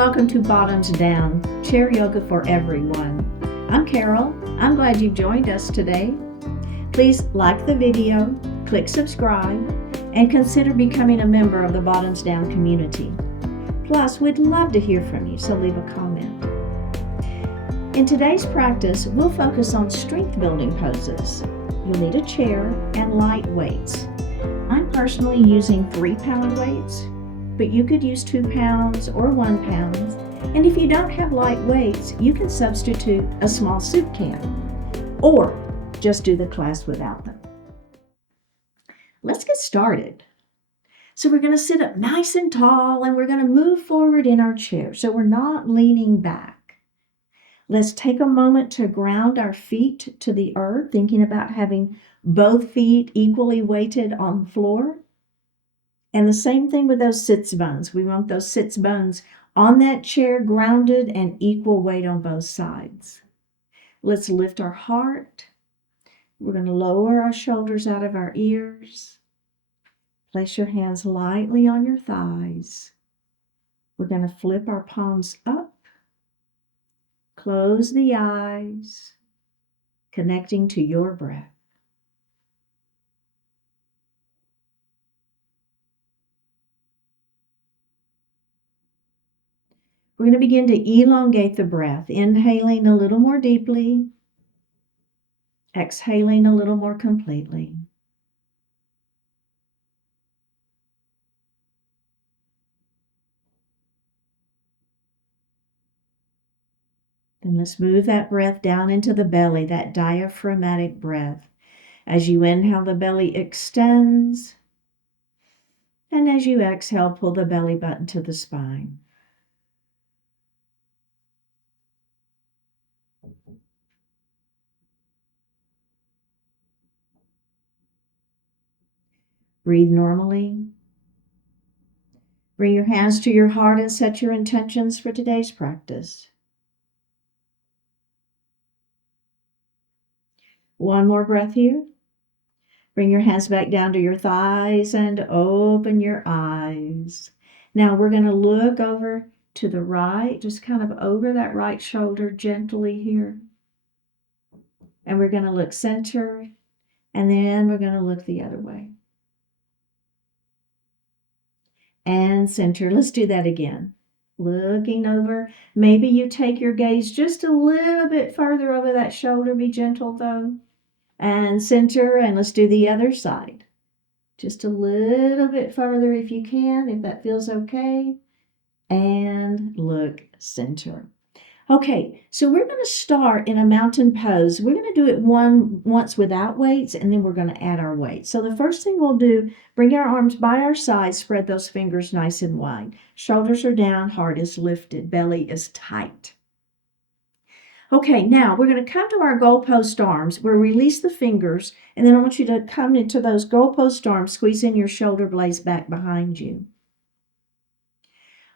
welcome to Bottoms Down, Chair Yoga for Everyone. I'm Carol. I'm glad you've joined us today. Please like the video, click subscribe, and consider becoming a member of the Bottoms Down community. Plus, we'd love to hear from you, so leave a comment. In today's practice, we'll focus on strength building poses. You'll need a chair and light weights. I'm personally using 3-pound weights, but you could use 2 pounds or 1 pound. And if you don't have light weights, you can substitute a small soup can or just do the class without them. Let's get started. So we're going to sit up nice and tall and we're going to move forward in our chair so we're not leaning back. Let's take a moment to ground our feet to the earth, thinking about having both feet equally weighted on the floor. And the same thing with those sits bones. We want those sits bones on that chair grounded and equal weight on both sides. Let's lift our heart. We're going to lower our shoulders out of our ears. Place your hands lightly on your thighs. We're going to flip our palms up. Close the eyes, connecting to your breath. We're going to begin to elongate the breath, inhaling a little more deeply, exhaling a little more completely. Then let's move that breath down into the belly, that diaphragmatic breath. As you inhale, the belly extends, and as you exhale, pull the belly button to the spine. Breathe normally. Bring your hands to your heart and set your intentions for today's practice. One more breath here. Bring your hands back down to your thighs and open your eyes. Now we're going to look over to the right, just kind of over that right shoulder gently here. And we're going to look center, and then we're going to look the other way. And center. Let's do that again. Looking over. Maybe you take your gaze just a little bit further over that shoulder. Be gentle though. And center, and let's do the other side. Just a little bit further if you can, if that feels okay. And look center. Okay, so we're going to start in a mountain pose. We're going to do it once without weights, and then we're going to add our weights. So the first thing we'll do, bring our arms by our sides, spread those fingers nice and wide. Shoulders are down, heart is lifted, belly is tight. Okay, now we're going to come to our goalpost arms. We'll release the fingers, and then I want you to come into those goalpost arms, squeeze in your shoulder blades back behind you.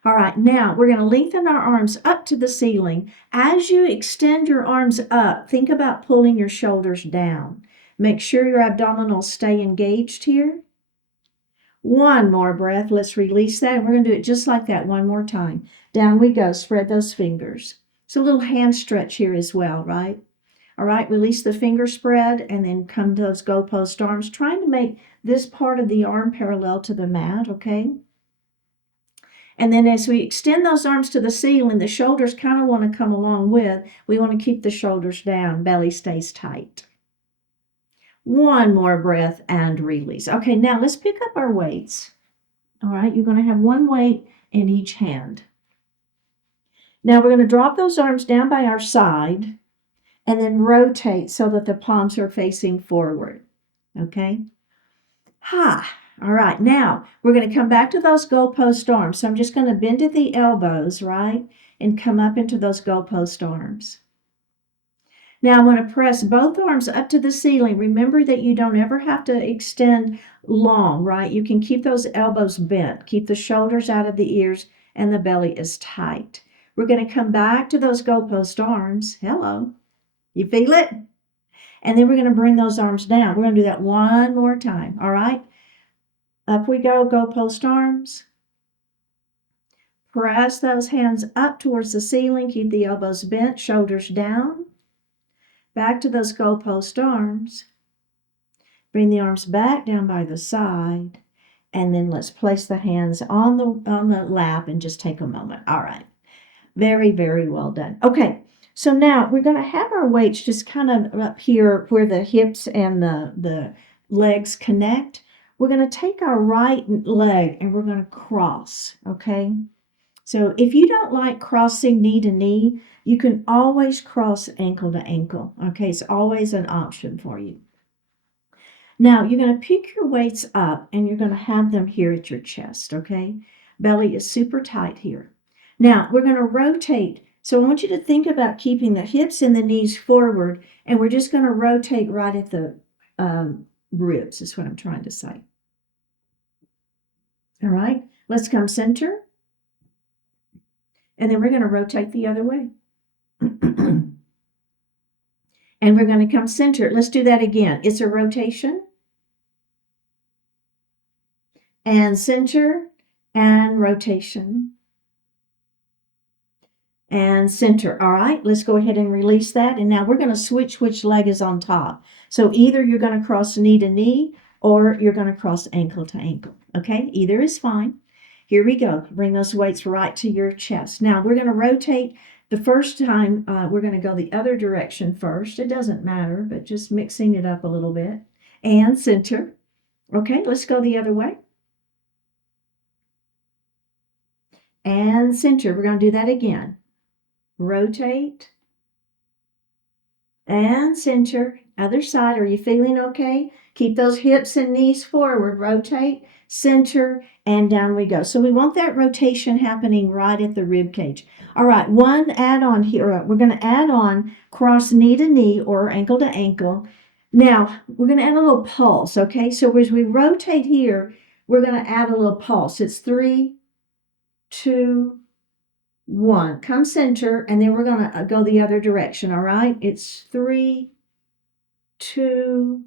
All right, now we're going to lengthen our arms up to the ceiling. As you extend your arms up, think about pulling your shoulders down. Make sure your abdominals stay engaged here. One more breath. Let's release that, and we're going to do it just like that one more time. Down we go. Spread those fingers. It's a little hand stretch here as well, right? All right, release the finger spread, and then come to those goalpost arms, trying to make this part of the arm parallel to the mat, okay? And then as we extend those arms to the ceiling, the shoulders kind of want to come along with. We want to keep the shoulders down. Belly stays tight. One more breath and release. Okay, now let's pick up our weights. All right, you're going to have one weight in each hand. Now we're going to drop those arms down by our side and then rotate so that the palms are facing forward. Okay? All right, now we're going to come back to those goalpost arms. So I'm just going to bend at the elbows, right? And come up into those goalpost arms. Now I want to press both arms up to the ceiling. Remember that you don't ever have to extend long, right? You can keep those elbows bent. Keep the shoulders out of the ears and the belly is tight. We're going to come back to those goalpost arms. Hello. You feel it? And then we're going to bring those arms down. We're going to do that one more time, all right? Up we go, goalpost arms. Press those hands up towards the ceiling. Keep the elbows bent, shoulders down. Back to those goalpost arms. Bring the arms back down by the side. And then let's place the hands on the lap and just take a moment. All right. Very, very well done. Okay. So now we're going to have our weights just kind of up here where the hips and the legs connect. We're going to take our right leg and we're going to cross, okay? So if you don't like crossing knee to knee, you can always cross ankle to ankle, okay? It's always an option for you. Now, you're going to pick your weights up and you're going to have them here at your chest, okay? Belly is super tight here. Now, we're going to rotate. So I want you to think about keeping the hips and the knees forward, and we're just going to rotate right at the ribs, is what I'm trying to say. All right, let's come center. And then we're going to rotate the other way. And we're going to come center. Let's do that again. It's a rotation. And center and rotation. And center. All right, let's go ahead and release that. And now we're going to switch which leg is on top. So either you're going to cross knee to knee or you're going to cross ankle to ankle. Okay, either is fine. Here we go. Bring those weights right to your chest. Now we're going to rotate. The first time we're going to go the other direction first. It doesn't matter, but just mixing it up a little bit. And center. Okay, let's go the other way. And center. We're going to do that again. Rotate. And center. Other side. Are you feeling okay? Keep those hips and knees forward. Rotate, center, and down we go. So we want that rotation happening right at the rib cage. All right, one add-on here. We're going to add on cross knee to knee or ankle to ankle. Now, we're going to add a little pulse, okay? So as we rotate here, we're going to add a little pulse. It's 3, 2, 1. Come center, and then we're going to go the other direction, all right? It's 3, 2,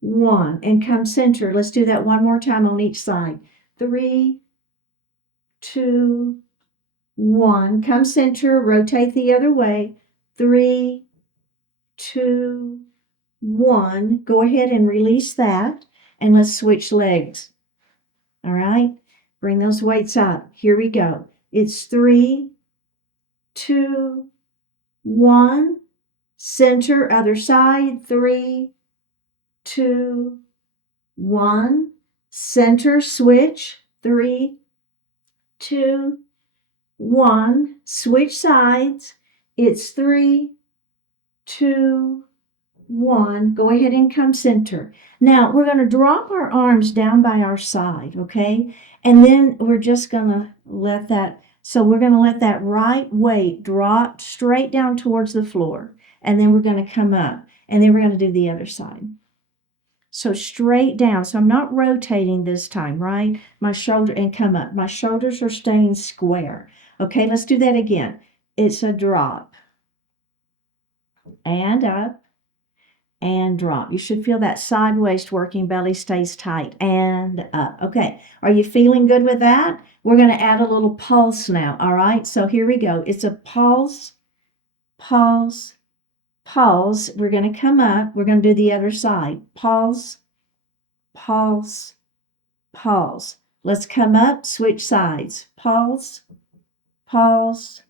1. And come center. Let's do that one more time on each side. 3, 2, 1. Come center. Rotate the other way. 3, 2, 1. Go ahead and release that. And let's switch legs. All right? Bring those weights up. Here we go. It's 3, 2, 1. Center, other side. 3, 2, 1. Center, switch. 3, 2, 1. Switch sides. It's 3, 2, 1. Go ahead and come center. Now, we're going to drop our arms down by our side, okay? And then we're just going to let that, so we're going to let that right weight drop straight down towards the floor. And then we're going to come up. And then we're going to do the other side. So straight down. So I'm not rotating this time, right? My shoulder, and come up. My shoulders are staying square. Okay, let's do that again. It's a drop. And up. And drop. You should feel that side waist working, belly stays tight, and up. Okay, are you feeling good with that? We're going to add a little pulse now, all right? So here we go. It's a pulse, pulse, pulse. We're going to come up. We're going to do the other side. Pulse, pulse, pulse. Let's come up, switch sides. Pulse, pulse,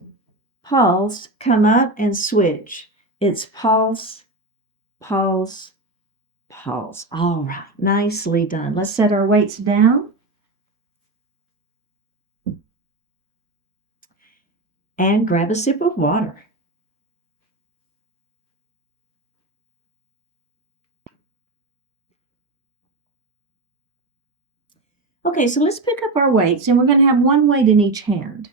pulse. Come up and switch. It's pulse, pulse, pulse. All right, nicely done. Let's set our weights down. And grab a sip of water. Okay, so let's pick up our weights, and we're going to have one weight in each hand.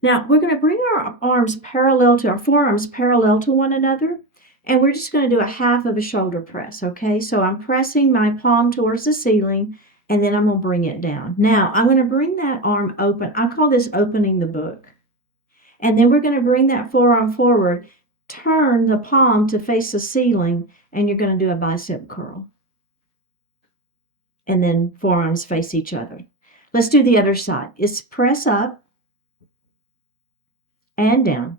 Now, we're going to bring our arms parallel to our forearms parallel to one another, and we're just going to do a half of a shoulder press, okay? So I'm pressing my palm towards the ceiling, and then I'm going to bring it down. Now, I'm going to bring that arm open. I call this opening the book. And then we're going to bring that forearm forward, turn the palm to face the ceiling, and you're going to do a bicep curl. And then forearms face each other. Let's do the other side. It's press up and down,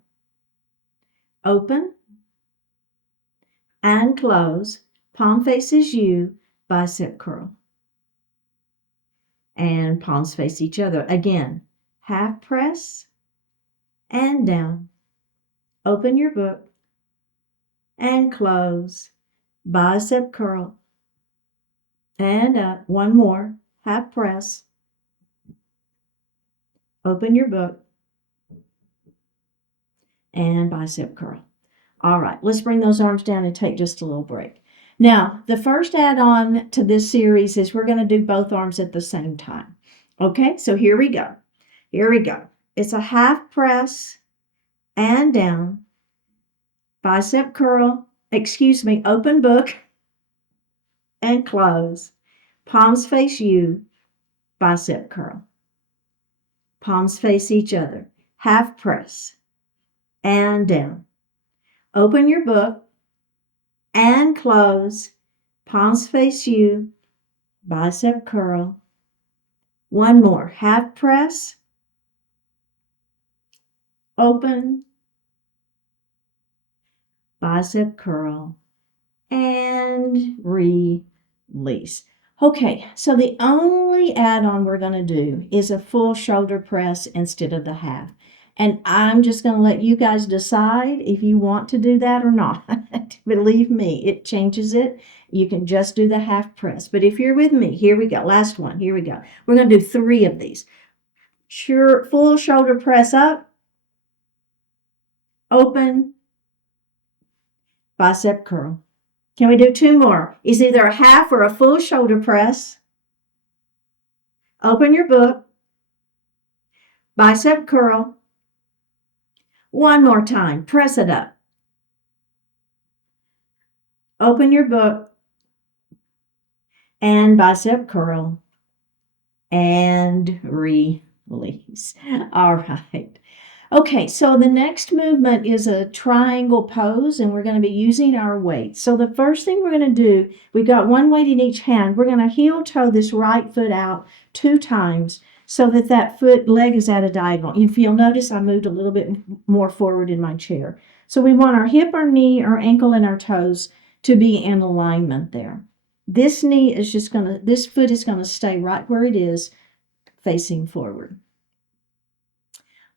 open and close, palm faces you, bicep curl. And palms face each other. Again, half press and down. Open your book and close, bicep curl. And up, one more, half press. Open your book and bicep curl. All right, let's bring those arms down and take just a little break. Now, the first add-on to this series is we're going to do both arms at the same time. Okay, so here we go. Here we go. It's a half press and down, bicep curl, open book and close. Palms face you, bicep curl. Palms face each other. Half press and down. Open your book and close. Palms face you, bicep curl. One more. Half press. Open. Bicep curl. And release. Okay, so the only add-on we're going to do is a full shoulder press instead of the half. And I'm just going to let you guys decide if you want to do that or not. Believe me, it changes it. You can just do the half press. But if you're with me, here we go. Last one. Here we go. We're going to do 3 of these. Sure, full shoulder press up. Open. Bicep curl. Can we do 2 more? It's either a half or a full shoulder press. Open your book. Bicep curl. One more time. Press it up. Open your book. And bicep curl. And release. All right. Okay, so the next movement is a triangle pose, and we're going to be using our weights. So the first thing we're going to do, we've got one weight in each hand. We're going to heel toe this right foot out 2 times so that that leg is at a diagonal. If you'll notice, I moved a little bit more forward in my chair. So we want our hip, our knee, our ankle, and our toes to be in alignment there. This foot is going to stay right where it is, facing forward.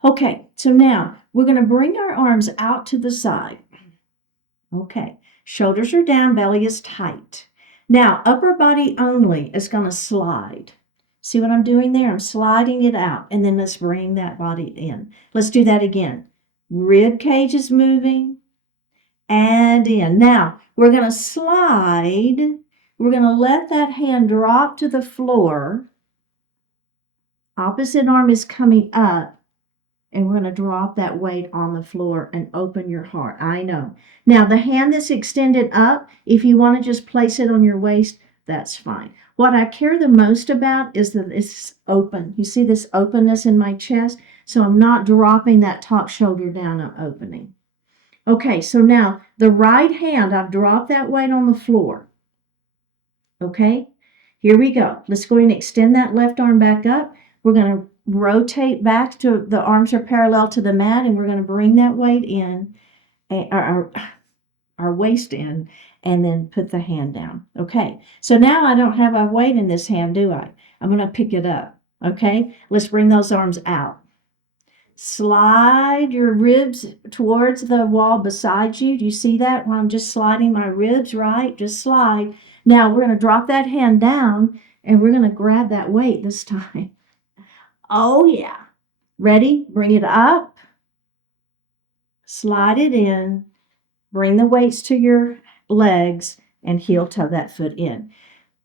Okay, so now we're going to bring our arms out to the side. Okay, shoulders are down, belly is tight. Now, upper body only is going to slide. See what I'm doing there? I'm sliding it out, and then let's bring that body in. Let's do that again. Rib cage is moving and in. Now, we're going to slide. We're going to let that hand drop to the floor. Opposite arm is coming up. And we're going to drop that weight on the floor and open your heart. I know. Now, the hand that's extended up, if you want to just place it on your waist, that's fine. What I care the most about is that it's open. You see this openness in my chest? So I'm not dropping that top shoulder down, I'm opening. Okay, so now the right hand, I've dropped that weight on the floor. Okay, here we go. Let's go ahead and extend that left arm back up. We're going to rotate back to the arms are parallel to the mat, and we're going to bring that weight in, our waist in, and then put the hand down. Okay, so now I don't have a weight in this hand, do I? I'm going to pick it up. Okay, let's bring those arms out. Slide your ribs towards the wall beside you. Do you see that? When I'm just sliding my ribs, right? Just slide. Now we're going to drop that hand down, and we're going to grab that weight this time. Oh, yeah. Ready? Bring it up. Slide it in. Bring the weights to your legs and heel toe that foot in.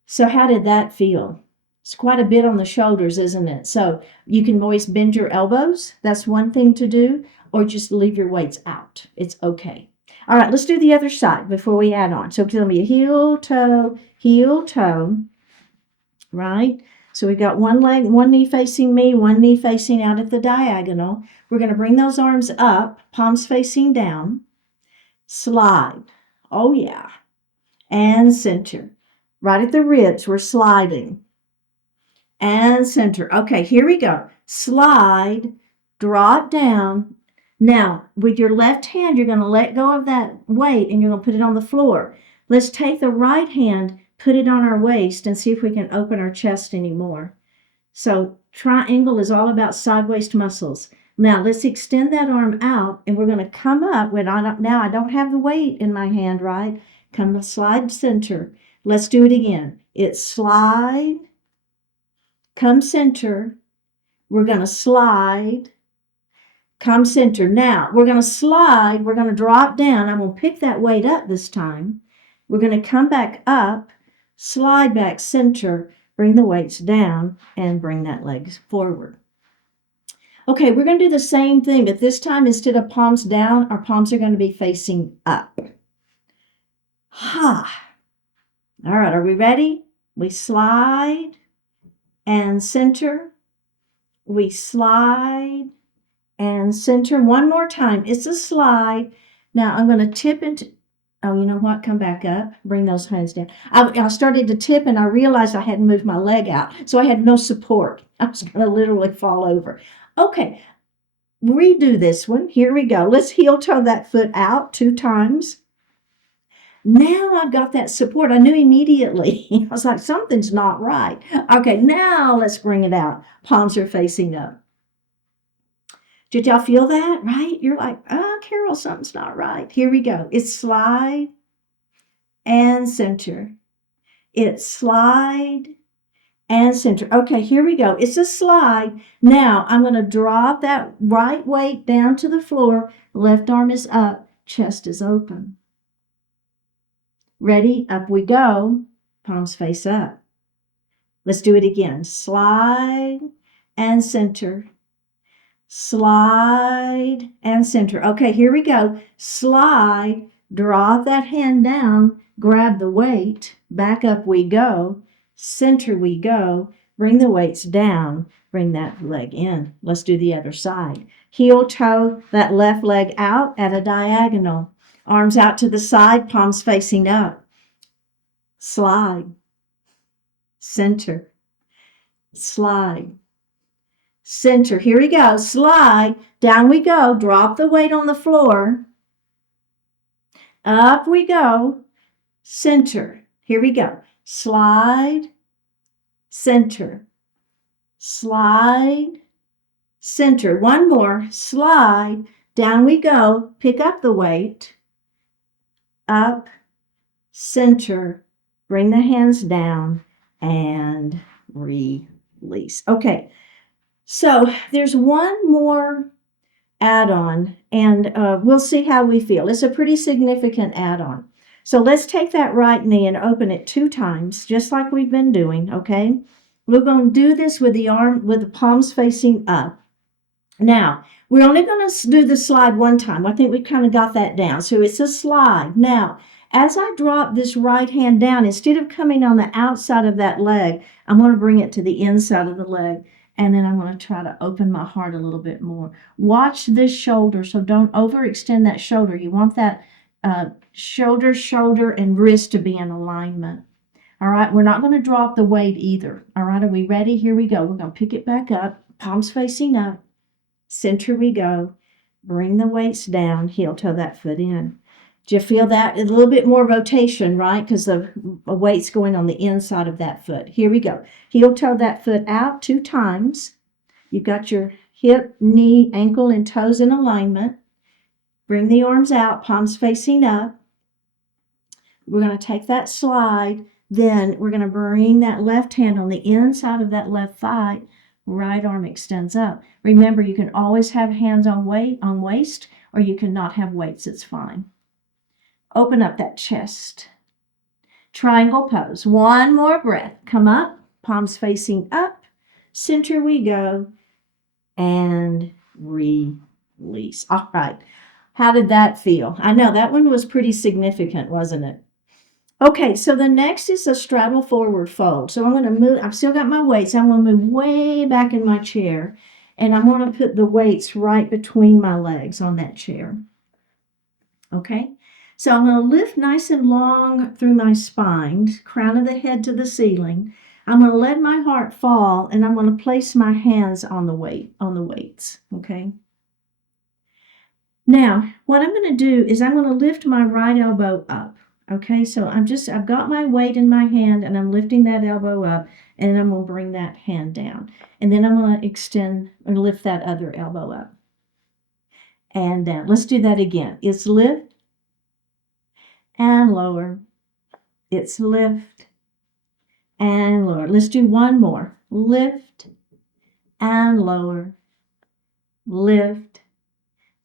So how did that feel? It's quite a bit on the shoulders, isn't it? So you can always bend your elbows. That's one thing to do. Or just leave your weights out. It's okay. All right, let's do the other side before we add on. So it's going to be a heel, toe, right? So we've got one leg, one knee facing me, one knee facing out at the diagonal. We're going to bring those arms up, palms facing down. Slide. Oh, yeah. And center. Right at the ribs, we're sliding. and center. Okay, here we go. Slide, drop down. Now, with your left hand, you're going to let go of that weight and you're going to put it on the floor. Let's take the right hand, put it on our waist, and see if we can open our chest anymore. So triangle is all about side waist muscles. Now let's extend that arm out and we're going to come up. Now I don't have the weight in my hand, right? Come to slide center. Let's do it again. It's slide, come center. We're going to slide, come center. Now we're going to slide. We're going to drop down. I'm going to pick that weight up this time. We're going to come back up, slide back center, bring the weights down, and bring that leg forward. Okay, we're going to do the same thing, but this time instead of palms down, our palms are going to be facing up. Ha! All right, are we ready? We slide and center. We slide and center. One more time. It's a slide. Now I'm going to tip into, oh, you know what? Come back up. Bring those hands down. I started to tip and I realized I hadn't moved my leg out, so I had no support. I was going to literally fall over. Okay, redo this one. Here we go. Let's heel toe that foot out 2 times. Now I've got that support. I knew immediately. I was like, something's not right. Okay, now let's bring it out. Palms are facing up. Did y'all feel that? Right? You're like, oh, Carol, something's not right. Here we go. It's slide and center. It's slide and center. Okay, here we go. It's a slide. Now I'm going to drop that right weight down to the floor. Left arm is up. Chest is open. Ready? Up we go. Palms face up. Let's do it again. Slide and center. Slide and center. Okay, here we go. Slide. Draw that hand down. Grab the weight. Back up we go. Center we go. Bring the weights down. Bring that leg in. Let's do the other side. Heel toe that left leg out at a diagonal. Arms out to the side, palms facing up. Slide. Center. Slide. Center. Here we go. Slide. Down we go. Drop the weight on the floor. Up we go. Center. Here we go. Slide. Center. Slide. Center. One more. Slide. Down we go. Pick up the weight. Up. Center. Bring the hands down and release. Okay. So there's one more add-on, and we'll see how we feel. It's a pretty significant add-on. So let's take that right knee and open it 2 times, just like we've been doing, okay? We're going to do this with the palms facing up. Now, we're only going to do the slide 1 time. I think we kind of got that down. So it's a slide. Now, as I drop this right hand down, instead of coming on the outside of that leg, I'm going to bring it to the inside of the leg. And then I'm going to try to open my heart a little bit more. Watch this shoulder, so don't overextend that shoulder. You want that shoulder, and wrist to be in alignment. All right, we're not going to drop the weight either. All right, are we ready? Here we go. We're going to pick it back up, palms facing up. Center we go. Bring the weights down, heel toe that foot in. Do you feel that? A little bit more rotation, right? Because the weight's going on the inside of that foot. Here we go. Heel toe that foot out 2 times. You've got your hip, knee, ankle, and toes in alignment. Bring the arms out, palms facing up. We're going to take that slide. Then we're going to bring that left hand on the inside of that left thigh. Right arm extends up. Remember, you can always have hands on waist, or you can not have weights. It's fine. Open up that chest. Triangle pose. One more breath. Come up, palms facing up. Center we go. And release. All right. How did that feel? I know that one was pretty significant, wasn't it? Okay, so the next is a straddle forward fold. So I'm going to move. I've still got my weights. I'm going to move way back in my chair. And I'm going to put the weights right between my legs on that chair. Okay? So I'm going to lift nice and long through my spine, crown of the head to the ceiling. I'm going to let my heart fall, and I'm going to place my hands on the weights, okay? Now, what I'm going to do is I'm going to lift my right elbow up, okay? So I've got my weight in my hand, and I'm lifting that elbow up, and then I'm going to bring that hand down. And then I'm going to extend or lift that other elbow up and down. Let's do that again. It's lift and lower. It's lift and lower. Let's do one more. Lift and lower. Lift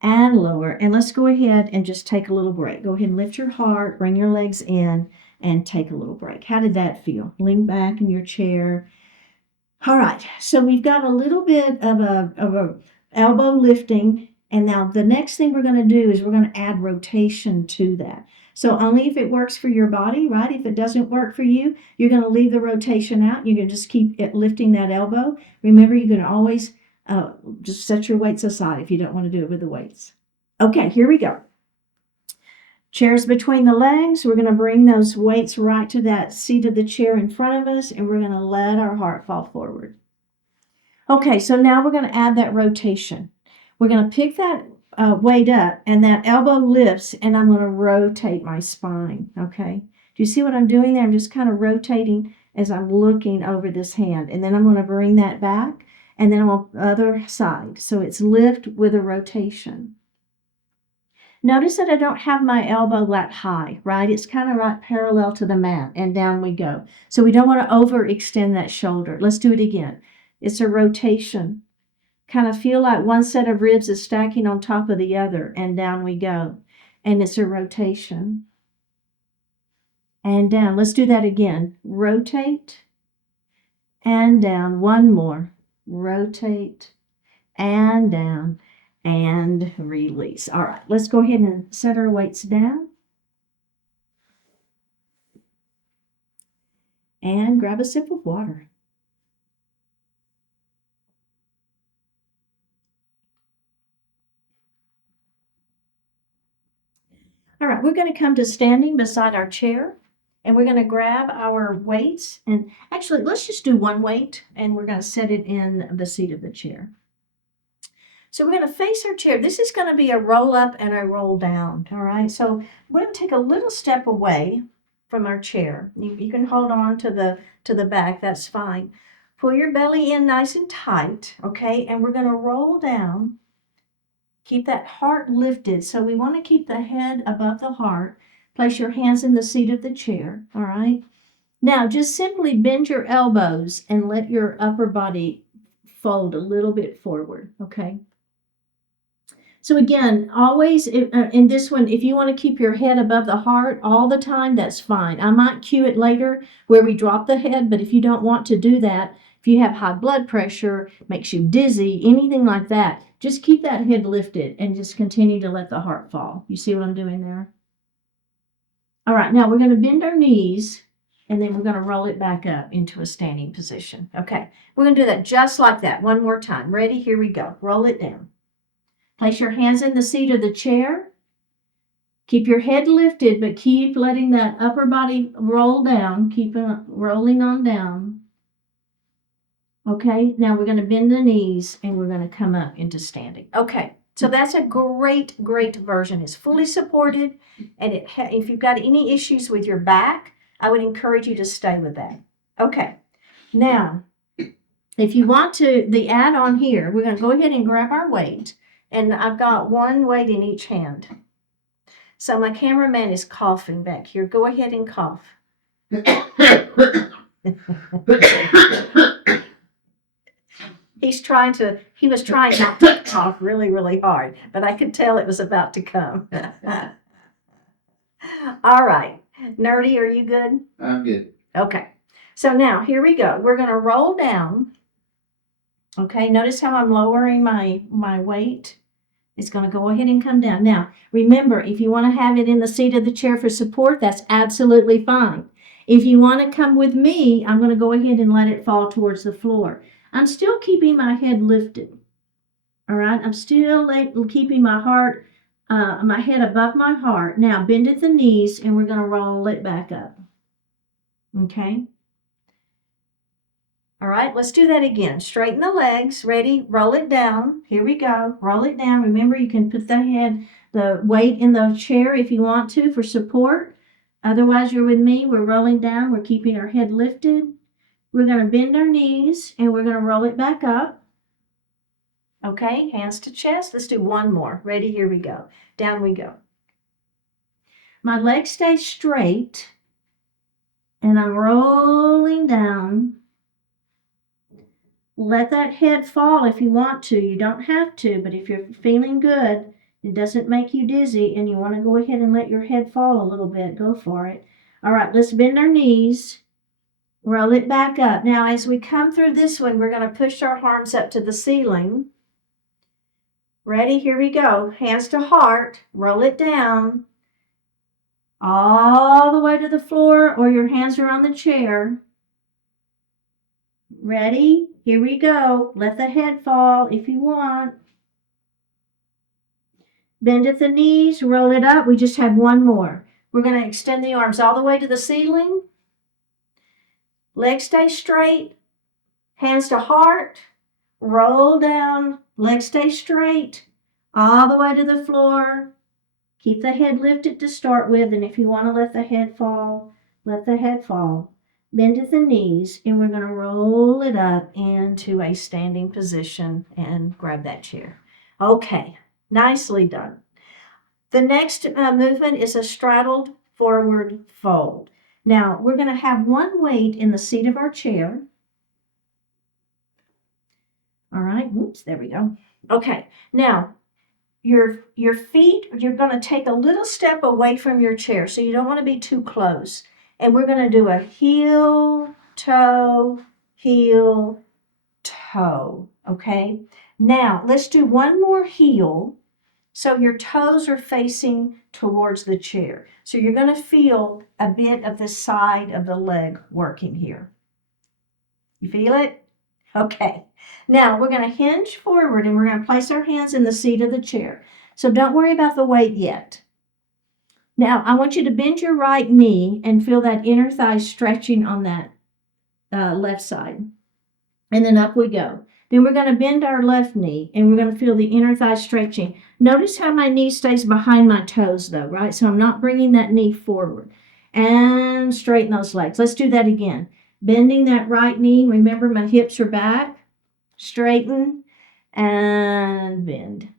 and lower. And let's go ahead and just take a little break. Go ahead and lift your heart, bring your legs in, and take a little break. How did that feel? Lean back in your chair. All right, so we've got a little bit of a elbow lifting, and now the next thing we're going to do is we're going to add rotation to that. So only if it works for your body, right? If it doesn't work for you, you're going to leave the rotation out. You can just keep it lifting that elbow. Remember, you can always just set your weights aside if you don't want to do it with the weights. Okay, here we go. Chairs between the legs. We're going to bring those weights right to that seat of the chair in front of us, and we're going to let our heart fall forward. Okay, so now we're going to add that rotation. We're going to pick that weight up, and that elbow lifts, and I'm going to rotate my spine, okay? Do you see what I'm doing there? I'm just kind of rotating as I'm looking over this hand, and then I'm going to bring that back, and then I'm on the other side. So it's lift with a rotation. Notice that I don't have my elbow that high, right? It's kind of right parallel to the mat, and down we go. So we don't want to overextend that shoulder. Let's do it again. It's a rotation. Kind of feel like one set of ribs is stacking on top of the other, and down we go. And it's a rotation. And down. Let's do that again. Rotate and down. One more. Rotate and down. And release. All right, let's go ahead and set our weights down. And grab a sip of water. All right, we're going to come to standing beside our chair, and we're going to grab our weights. And actually, let's just do one weight, and we're going to set it in the seat of the chair. So we're going to face our chair. This is going to be a roll up and a roll down, all right? So we're going to take a little step away from our chair. You can hold on to the back, that's fine. Pull your belly in nice and tight, okay? And we're going to roll down. Keep that heart lifted. So we want to keep the head above the heart. Place your hands in the seat of the chair, all right? Now just simply bend your elbows and let your upper body fold a little bit forward, okay? So again, always in this one, if you want to keep your head above the heart all the time, that's fine. I might cue it later where we drop the head, but if you don't want to do that, if you have high blood pressure, makes you dizzy, anything like that, just keep that head lifted and just continue to let the heart fall. You see what I'm doing there? All right, now we're going to bend our knees, and then we're going to roll it back up into a standing position. Okay, we're going to do that just like that. One more time. Ready? Here we go. Roll it down. Place your hands in the seat of the chair. Keep your head lifted, but keep letting that upper body roll down. Keep it rolling on down. Okay, now we're going to bend the knees, and we're going to come up into standing. Okay, so that's a great version. It's fully supported, and if you've got any issues with your back, I would encourage you to stay with that. Okay, now, if you want to, the add-on here, we're going to go ahead and grab our weight. And I've got one weight in each hand. So my cameraman is coughing back here. Go ahead and cough. He was trying not to cough really hard, but I could tell it was about to come. All right. Nerdy, are you good? I'm good. Okay. So now here we go. We're going to roll down. Okay. Notice how I'm lowering my weight. It's going to go ahead and come down. Now, remember, if you want to have it in the seat of the chair for support, that's absolutely fine. If you want to come with me, I'm going to go ahead and let it fall towards the floor. I'm still keeping my head lifted. All right? I'm still keeping my head above my heart. Now, bend at the knees, and we're going to roll it back up. Okay? All right, let's do that again. Straighten the legs. Ready? Roll it down. Here we go. Roll it down. Remember, you can put the weight in the chair if you want to for support. Otherwise, you're with me. We're rolling down. We're keeping our head lifted. We're going to bend our knees and we're going to roll it back up. Okay, hands to chest. Let's do one more. Ready? Here we go. Down we go. My legs stay straight and I'm rolling down. Let that head fall if you want to. You don't have to, but if you're feeling good, it doesn't make you dizzy, and you want to go ahead and let your head fall a little bit, go for it. All right, let's bend our knees. Roll it back up. Now, as we come through this one, we're going to push our arms up to the ceiling. Ready? Here we go. Hands to heart. Roll it down. All the way to the floor, or your hands are on the chair. Ready? Here we go. Let the head fall if you want. Bend at the knees, roll it up. We just have one more. We're going to extend the arms all the way to the ceiling. Legs stay straight. Hands to heart. Roll down. Legs stay straight. All the way to the floor. Keep the head lifted to start with. And if you want to let the head fall, let the head fall. Bend at the knees, and we're going to roll it up into a standing position and grab that chair. Okay, nicely done. The next movement is a straddled forward fold. Now, we're going to have one weight in the seat of our chair. All right, whoops, there we go. Okay, now, your feet, you're going to take a little step away from your chair, so you don't want to be too close. And we're going to do a heel, toe, okay? Now, let's do one more heel, so your toes are facing towards the chair. So you're going to feel a bit of the side of the leg working here. You feel it? Okay. Now, we're going to hinge forward, and we're going to place our hands in the seat of the chair. So don't worry about the weight yet. Now, I want you to bend your right knee and feel that inner thigh stretching on that left side. And then up we go. Then we're going to bend our left knee, and we're going to feel the inner thigh stretching. Notice how my knee stays behind my toes, though, right? So I'm not bringing that knee forward. And straighten those legs. Let's do that again. Bending that right knee. Remember, my hips are back. Straighten and bend.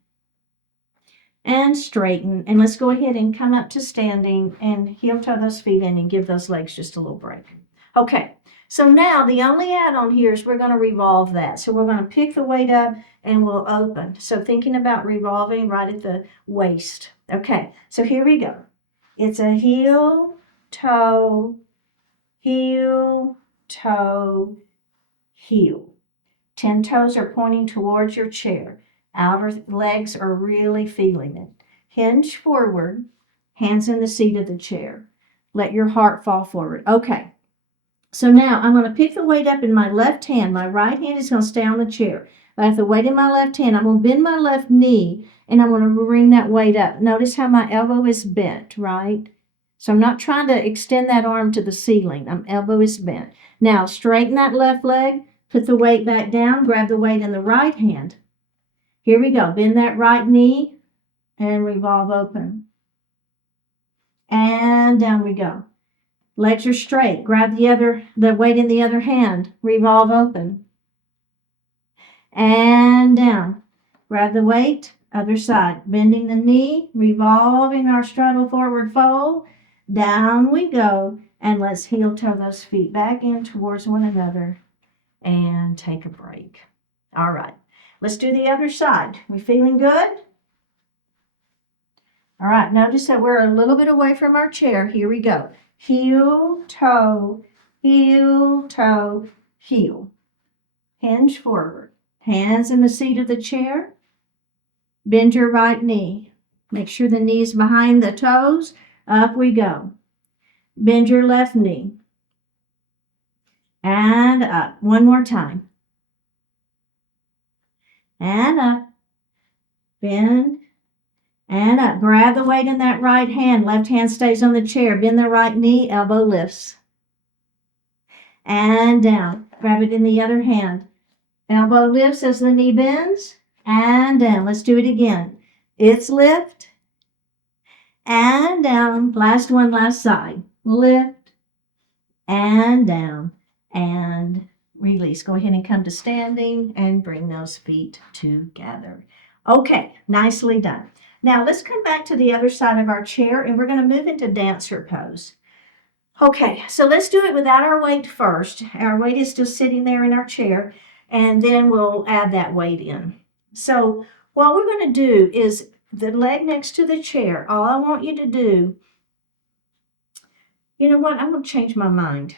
And straighten. And let's go ahead and come up to standing and heel toe those feet in and give those legs just a little break. Okay, so now the only add-on here is we're going to revolve that. So we're going to pick the weight up and we'll open. So thinking about revolving right at the waist. Okay, so here we go. It's a heel, toe, heel, toe, heel. 10 toes are pointing towards your chair. Outer legs are really feeling it. Hinge forward, hands in the seat of the chair. Let your heart fall forward. Okay, so now I'm going to pick the weight up in my left hand. My right hand is going to stay on the chair. I have the weight in my left hand. I'm going to bend my left knee, and I'm going to bring that weight up. Notice how my elbow is bent, right? So I'm not trying to extend that arm to the ceiling. My elbow is bent. Now, straighten that left leg. Put the weight back down. Grab the weight in the right hand. Here we go. Bend that right knee and revolve open. And down we go. Legs are straight. Grab the weight in the other hand. Revolve open. And down. Grab the weight, other side. Bending the knee, revolving our straddle forward fold. Down we go. And let's heel toe those feet back in towards one another and take a break. All right. Let's do the other side. We feeling good? All right, notice that we're a little bit away from our chair. Here we go. Heel, toe, heel, toe, heel. Hinge forward. Hands in the seat of the chair. Bend your right knee. Make sure the knee is behind the toes. Up we go. Bend your left knee. And up. One more time. And up, bend, and up. Grab the weight in that right hand. Left hand stays on the chair. Bend the right knee, elbow lifts. and down. Grab it in the other hand. Elbow lifts as the knee bends, and down. Let's do it again. It's lift, and down. Last one, last side. Lift, and down, and release. Go ahead and come to standing and bring those feet together. Okay, nicely done. Now let's come back to the other side of our chair, and we're going to move into dancer pose. Okay, so let's do it without our weight first. Our weight is still sitting there in our chair, and then we'll add that weight in. So what we're going to do is the leg next to the chair. All I want you to do, you know what? I'm going to change my mind.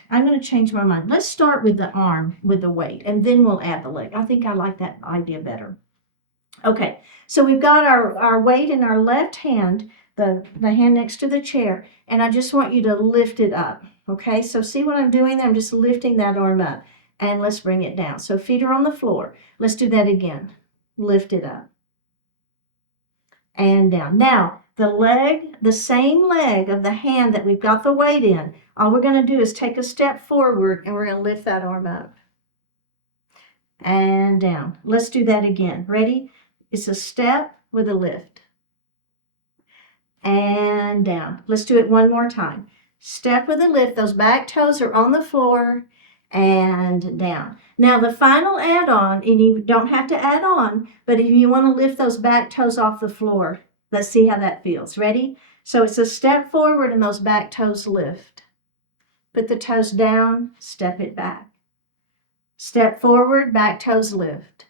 Let's start with the arm with the weight, and then we'll add the leg. I think I like that idea better. Okay, so we've got our weight in our left hand, the hand next to the chair, and I just want you to lift it up. Okay, so see what I'm doing there? I'm just lifting that arm up, and let's bring it down. So feet are on the floor. Let's do that again. Lift it up and down. Now, the same leg of the hand that we've got the weight in, all we're going to do is take a step forward, and we're going to lift that arm up and down. Let's do that again. Ready? It's a step with a lift and down. Let's do it one more time. Step with a lift. Those back toes are on the floor and down. Now the final add-on, and you don't have to add on, but if you want to lift those back toes off the floor, let's see how that feels. Ready? So it's a step forward and those back toes lift. Put the toes down, step it back. Step forward, back toes lift.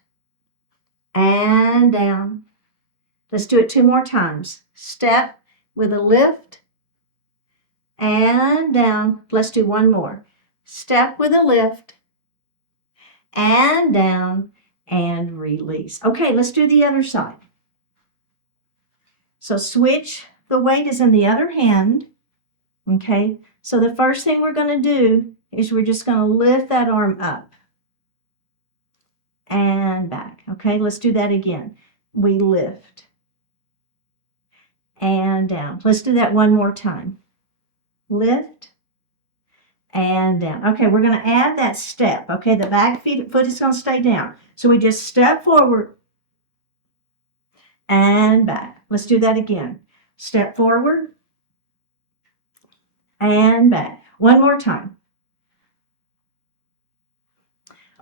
And down. Let's do it 2 more times. Step with a lift and down. Let's do one more. Step with a lift and down and release. Okay, let's do the other side. So switch, the weight is in the other hand. Okay, so the first thing we're going to do is we're just going to lift that arm up and back. Okay, let's do that again. We lift and down. Let's do that one more time. Lift and down. Okay, we're going to add that step. Okay, the back foot is going to stay down. So we just step forward and back. Let's do that again. Step forward and back. One more time.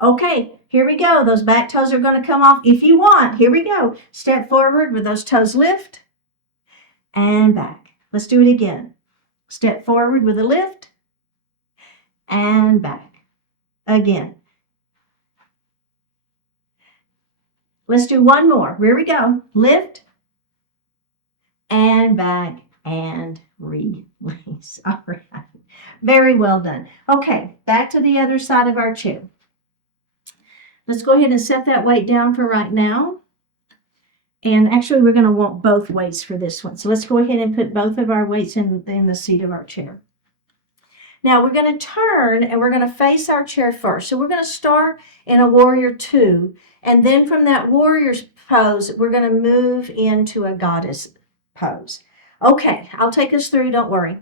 Okay, here we go. Those back toes are going to come off if you want. Here we go. Step forward with those toes lift and back. Let's do it again. Step forward with a lift and back. Again. Let's do one more. Here we go. Lift and back and release. All right. Very well done. Okay, back to the other side of our chair. Let's go ahead and set that weight down for right now. And actually, we're going to want both weights for this one. So let's go ahead and put both of our weights in the seat of our chair. Now we're going to turn and we're going to face our chair first. So we're going to start in a warrior 2. And then from that warrior pose, we're going to move into a goddess pose. Okay, I'll take us through, don't worry.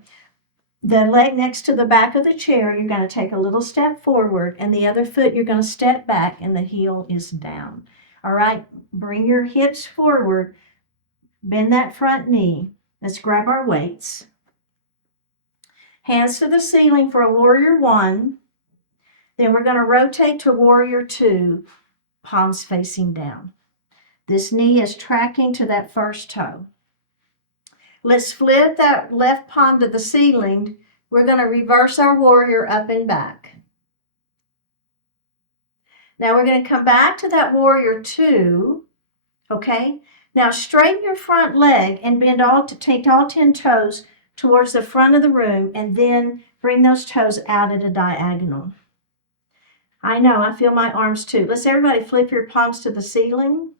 The leg next to the back of the chair, you're going to take a little step forward, and the other foot you're going to step back, and the heel is down. All right, bring your hips forward, bend that front knee. Let's grab our weights. Hands to the ceiling for a warrior 1. Then we're going to rotate to warrior 2, palms facing down. This knee is tracking to that first toe. Let's flip that left palm to the ceiling. We're going to reverse our warrior up and back. Now we're going to come back to that warrior 2. Okay? Now straighten your front leg and take all 10 toes towards the front of the room, and then bring those toes out at a diagonal. I know, I feel my arms too. Let's everybody flip your palms to the ceiling.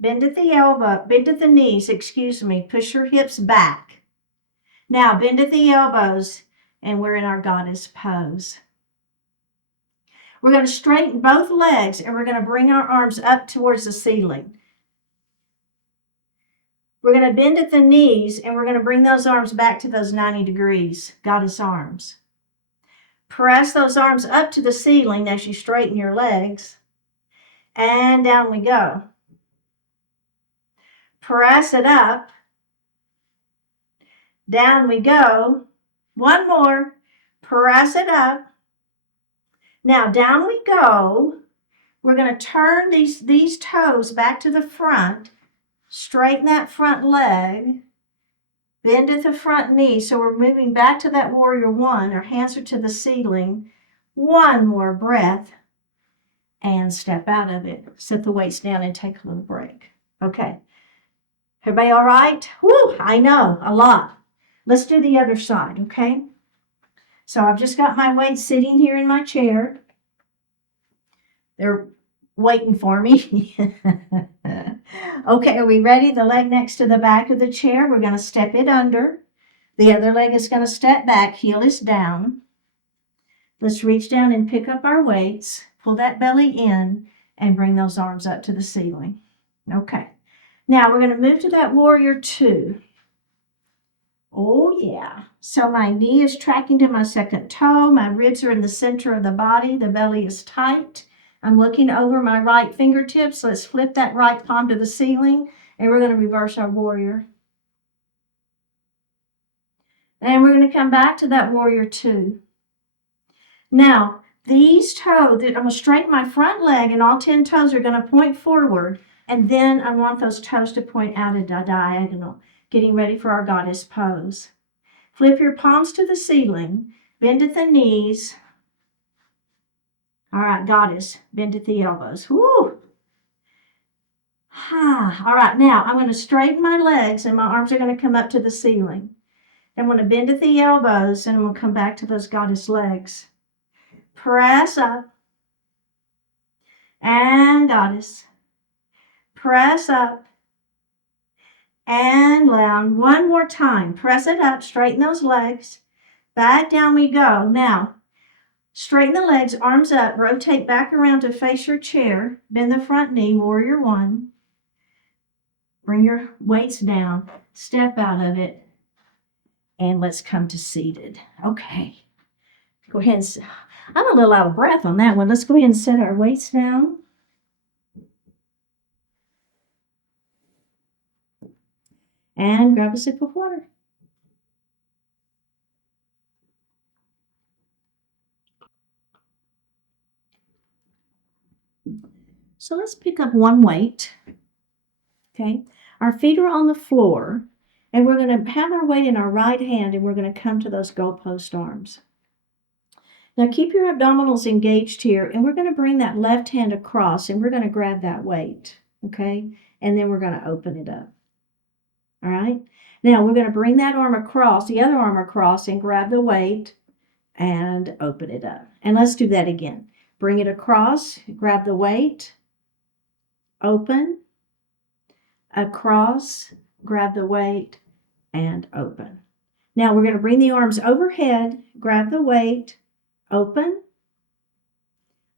Bend at the knees, push your hips back. Now bend at the elbows, and we're in our goddess pose. We're going to straighten both legs, and we're going to bring our arms up towards the ceiling. We're going to bend at the knees, and we're going to bring those arms back to those 90 degrees, goddess arms. Press those arms up to the ceiling as you straighten your legs. And down we go. Press it up. Down we go. One more. Press it up. Now down we go. We're going to turn these toes back to the front. Straighten that front leg. Bend at the front knee. So we're moving back to that warrior one. Our hands are to the ceiling. One more breath. And step out of it. Set the weights down and take a little break. Okay. Everybody all right? Woo, I know, a lot. Let's do the other side, okay? So I've just got my weights sitting here in my chair. They're waiting for me. Okay, are we ready? The leg next to the back of the chair, we're going to step it under. The other leg is going to step back, heel is down. Let's reach down and pick up our weights. Pull that belly in and bring those arms up to the ceiling. Okay. Now we're going to move to that warrior two. Oh yeah. So my knee is tracking to my second toe. My ribs are in the center of the body. The belly is tight. I'm looking over my right fingertips. Let's flip that right palm to the ceiling and we're going to reverse our warrior. And we're going to come back to that warrior two. Now, these toes, I'm going to straighten my front leg and all 10 toes are going to point forward. And then I want those toes to point out at a diagonal, getting ready for our goddess pose. Flip your palms to the ceiling, bend at the knees. All right, goddess, bend at the elbows. Woo! All right, now I'm going to straighten my legs and my arms are going to come up to the ceiling. I'm going to bend at the elbows and I'm going to come back to those goddess legs. Press up and goddess. Press up and down. One more time. Press it up, straighten those legs. Back down we go. Now, straighten the legs, arms up, rotate back around to face your chair. Bend the front knee, warrior one. Bring your weights down, step out of it, and let's come to seated. Okay. Go ahead and, I'm a little out of breath on that one. Let's go ahead and set our weights down. And grab a sip of water. So let's pick up one weight. Okay. Our feet are on the floor. And we're going to have our weight in our right hand and we're going to come to those goalpost arms. Now keep your abdominals engaged here and we're going to bring that left hand across and we're going to grab that weight. Okay. And then we're going to open it up. All right. Now we're going to bring that arm across, the other arm across and grab the weight and open it up. And let's do that again. Bring it across, grab the weight, open, across, grab the weight, and open. Now we're going to bring the arms overhead, grab the weight, open,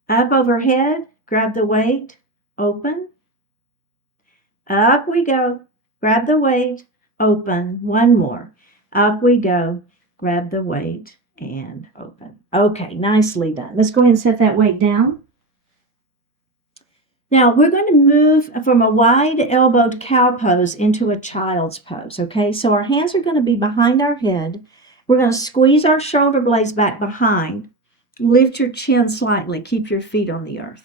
up overhead, grab the weight, open, up we go, grab the weight, open, one more, up we go, grab the weight, and open. Okay, nicely done. Let's go ahead and set that weight down. Now we're going to move from a wide elbowed cow pose into a child's pose, okay? So our hands are going to be behind our head. We're going to squeeze our shoulder blades back behind. Lift your chin slightly. Keep your feet on the earth.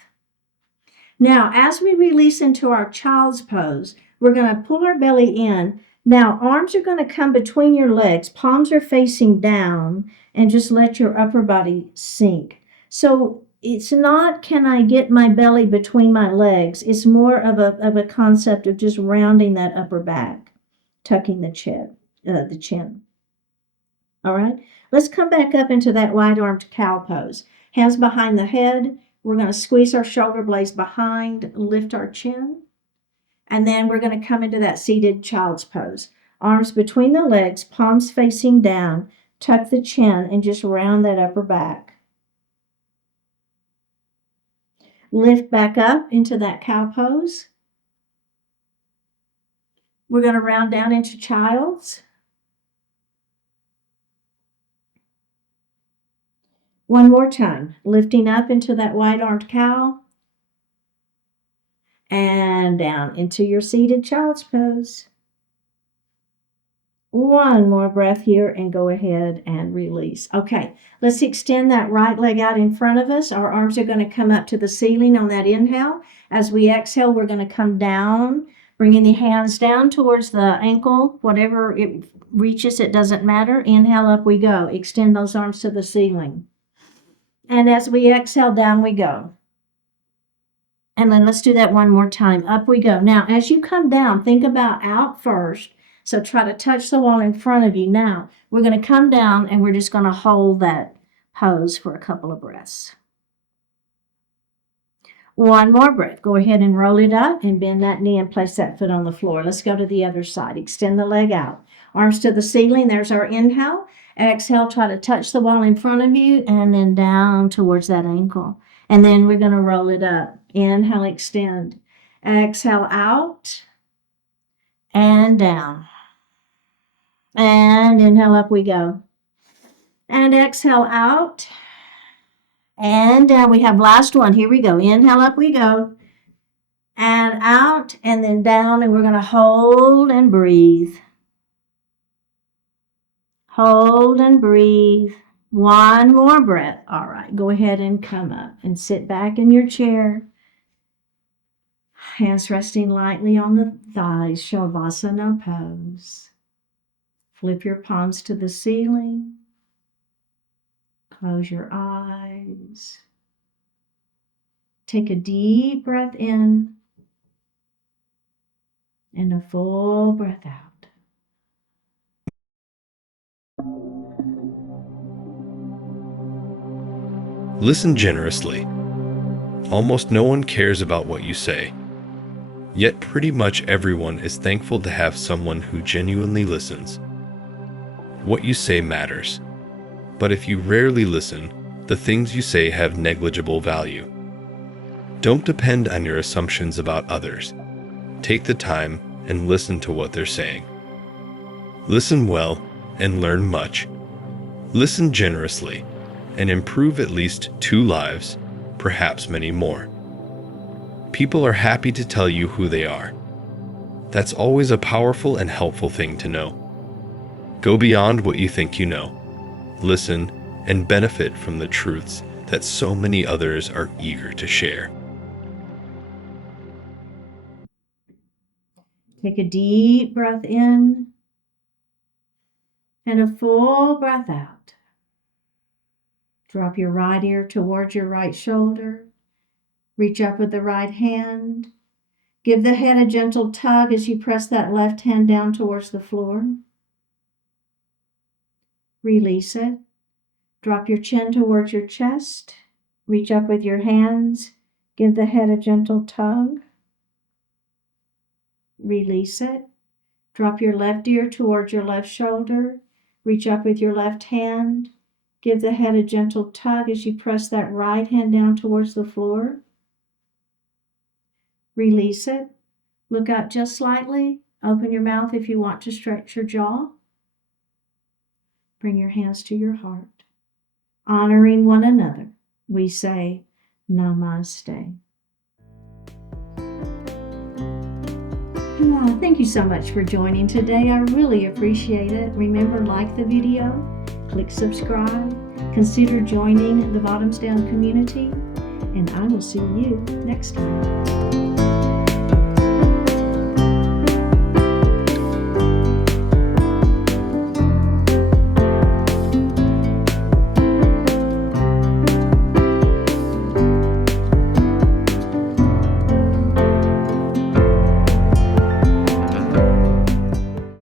Now, as we release into our child's pose, we're going to pull our belly in. Now, arms are going to come between your legs. Palms are facing down, and just let your upper body sink. So it's not, can I get my belly between my legs? It's more of a concept of just rounding that upper back, tucking the chin. All right, let's come back up into that wide-armed cow pose. Hands behind the head. We're going to squeeze our shoulder blades behind, lift our chin. And then we're going to come into that seated child's pose. Arms between the legs, palms facing down, tuck the chin, and just round that upper back. Lift back up into that cow pose. We're going to round down into child's. One more time, lifting up into that wide-armed cow and down into your seated child's pose. One more breath here and go ahead and release. Okay, let's extend that right leg out in front of us. Our arms are going to come up to the ceiling on that inhale. As we exhale, we're going to come down, bringing the hands down towards the ankle, whatever it reaches, it doesn't matter. Inhale, up we go. Extend those arms to the ceiling. And as we exhale, down we go. And then let's do that one more time. Up we go. Now, as you come down, think about out first. So try to touch the wall in front of you. Now, we're going to come down and we're just going to hold that pose for a couple of breaths. One more breath. Go ahead and roll it up and bend that knee and place that foot on the floor. Let's go to the other side. Extend the leg out. Arms to the ceiling. There's our inhale. Exhale, try to touch the wall in front of you and then down towards that ankle. And then we're going to roll it up. Inhale, extend. Exhale, out and down. And inhale, up we go. And exhale, out and down. We have last one. Here we go. Inhale, up we go. And out and then down. And we're going to hold and breathe. Hold and breathe. One more breath. All right, go ahead and come up and sit back in your chair. Hands resting lightly on the thighs, Shavasana pose. Flip your palms to the ceiling. Close your eyes. Take a deep breath in and a full breath out. Listen generously. Almost no one cares about what you say. Yet pretty much everyone is thankful to have someone who genuinely listens. What you say matters. But if you rarely listen, the things you say have negligible value. Don't depend on your assumptions about others. Take the time and listen to what they're saying. Listen well and learn much. Listen generously and improve at least 2 lives, perhaps many more. People are happy to tell you who they are. That's always a powerful and helpful thing to know. Go beyond what you think you know. Listen and benefit from the truths that so many others are eager to share. Take a deep breath in and a full breath out. Drop your right ear towards your right shoulder. Reach up with the right hand. Give the head a gentle tug as you press that left hand down towards the floor. Release it. Drop your chin towards your chest. Reach up with your hands. Give the head a gentle tug. Release it. Drop your left ear towards your left shoulder. Reach up with your left hand. Give the head a gentle tug as you press that right hand down towards the floor. Release it. Look up just slightly. Open your mouth if you want to stretch your jaw. Bring your hands to your heart. Honoring one another, we say Namaste. Thank you so much for joining today. I really appreciate it. Remember, like the video, click subscribe, consider joining the Bottoms Down community, and I will see you next time.